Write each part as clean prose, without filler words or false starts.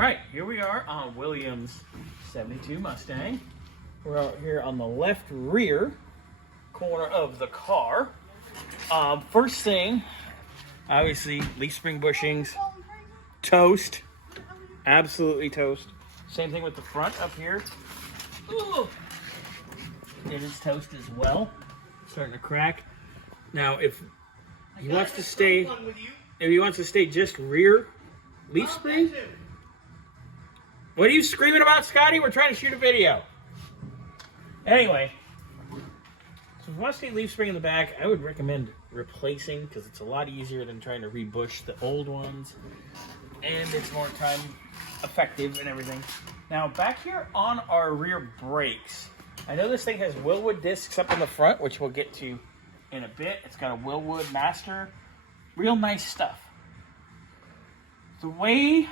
right, here we are on Williams' 72 Mustang. We're out here on the left rear corner of the car. First thing, obviously, leaf spring bushings, toast, absolutely toast. Same thing with the front up here. Ooh. It is toast as well, starting to crack. Now, if he wants to stay, just rear leaf spring. What are you screaming about, Scotty? We're trying to shoot a video. Anyway, so if you want to stay leaf spring in the back, I would recommend replacing because it's a lot easier than trying to rebush the old ones, and it's more time effective and everything. Now, back here on our rear brakes, I know this thing has Willwood discs up in the front, which we'll get to in a bit. It's got a Willwood master, real nice stuff. The way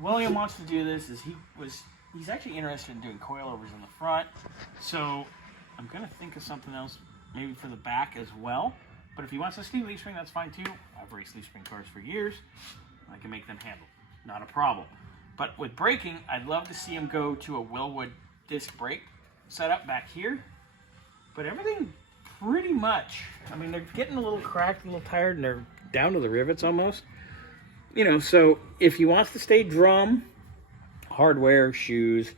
William wants to do this is he's actually interested in doing coilovers in the front, so I'm gonna think of something else maybe for the back as well. But if he wants to stay leaf spring, that's fine too. I've raced leaf spring cars for years. I can make them handle, not a problem. But with braking, I'd love to see him go to a Willwood disc brake setup back here. But everything pretty much, I mean, they're getting a little cracked, a little tired, and they're down to the rivets almost. You know, so if he wants to stay drum, hardware, shoes,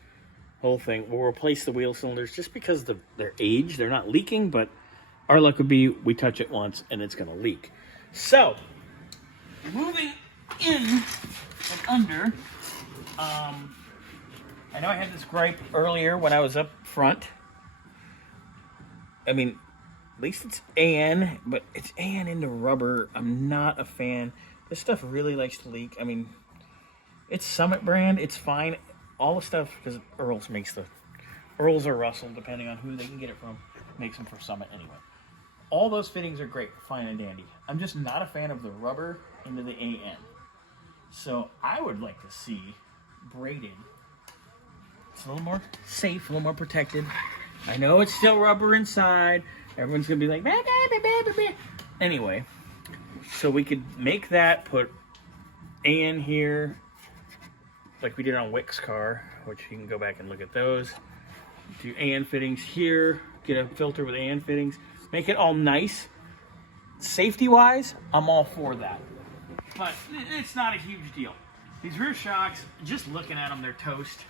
whole thing, we'll replace the wheel cylinders just because of their age. They're not leaking, but our luck would be we touch it once and it's going to leak. So, moving in and under, I know I had this gripe earlier when I was up front. I mean, at least it's AN, but it's AN into rubber. I'm not a fan. This stuff really likes to leak. I mean, it's Summit brand. It's fine. All the stuff, because Earl's or Russell, depending on who they can get it from, makes them for Summit anyway. All those fittings are great, fine and dandy. I'm just not a fan of the rubber into the AN. So I would like to see braided. It's a little more safe, a little more protected. I know it's still rubber inside. Everyone's going to be like, bah, bah, bah, bah, bah. Anyway, so we could make that, put AN here, like we did on Wick's car, which you can go back and look at those. Do AN fittings here, get a filter with AN fittings, make it all nice. Safety-wise, I'm all for that. But it's not a huge deal. These rear shocks, just looking at them, they're toast.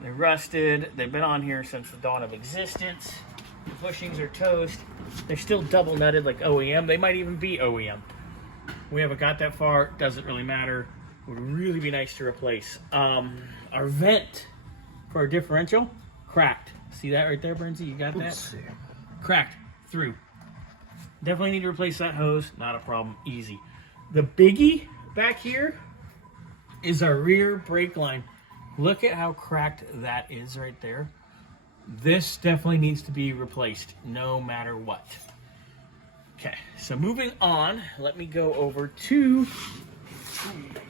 They're rusted. They've been on here since the dawn of existence. The bushings are toast. They're still double nutted like OEM. They might even be OEM. We haven't got that far. Doesn't really matter. Would really be nice to replace. Our vent for our differential, cracked. See that right there, Bernsey? You got that? Oops. Cracked through. Definitely need to replace that hose. Not a problem. Easy. The biggie back here is our rear brake line. Look at how cracked that is right there. This definitely needs to be replaced no matter what. Okay, so moving on, let me go over to...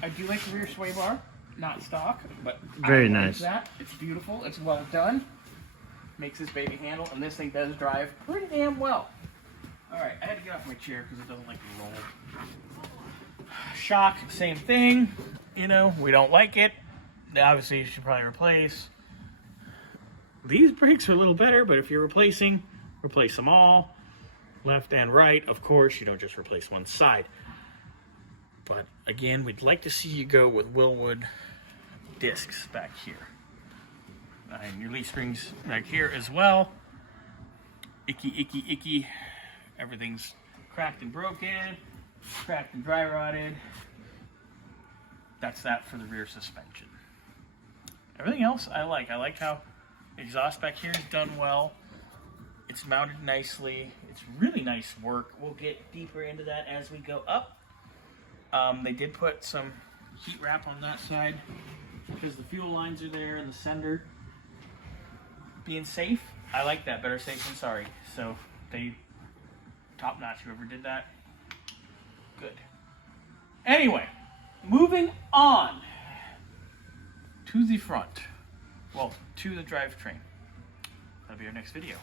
I do like the rear sway bar. Not stock, but very I like nice. that. It's beautiful. It's well done. Makes this baby handle, and this thing does drive pretty damn well. All right, I had to get off my chair because it doesn't like to roll. Shock, same thing. You know, we don't like it. Obviously, you should probably replace. These brakes are a little better, but if you're replacing, replace them all. Left and right, of course. You don't just replace one side. But again, we'd like to see you go with Willwood discs back here. And your leaf springs back here as well. Icky, icky, icky. Everything's cracked and broken. Cracked and dry rotted. That's that for the rear suspension. Everything else I like. I like how exhaust back here is done well. It's mounted nicely. It's really nice work. We'll get deeper into that as we go up. They did put some heat wrap on that side because the fuel lines are there and the sender. Being safe, I like that. Better safe than sorry. So they top notch, whoever did that. Good. Anyway, moving on to the front. Well, to the drivetrain. That'll be our next video.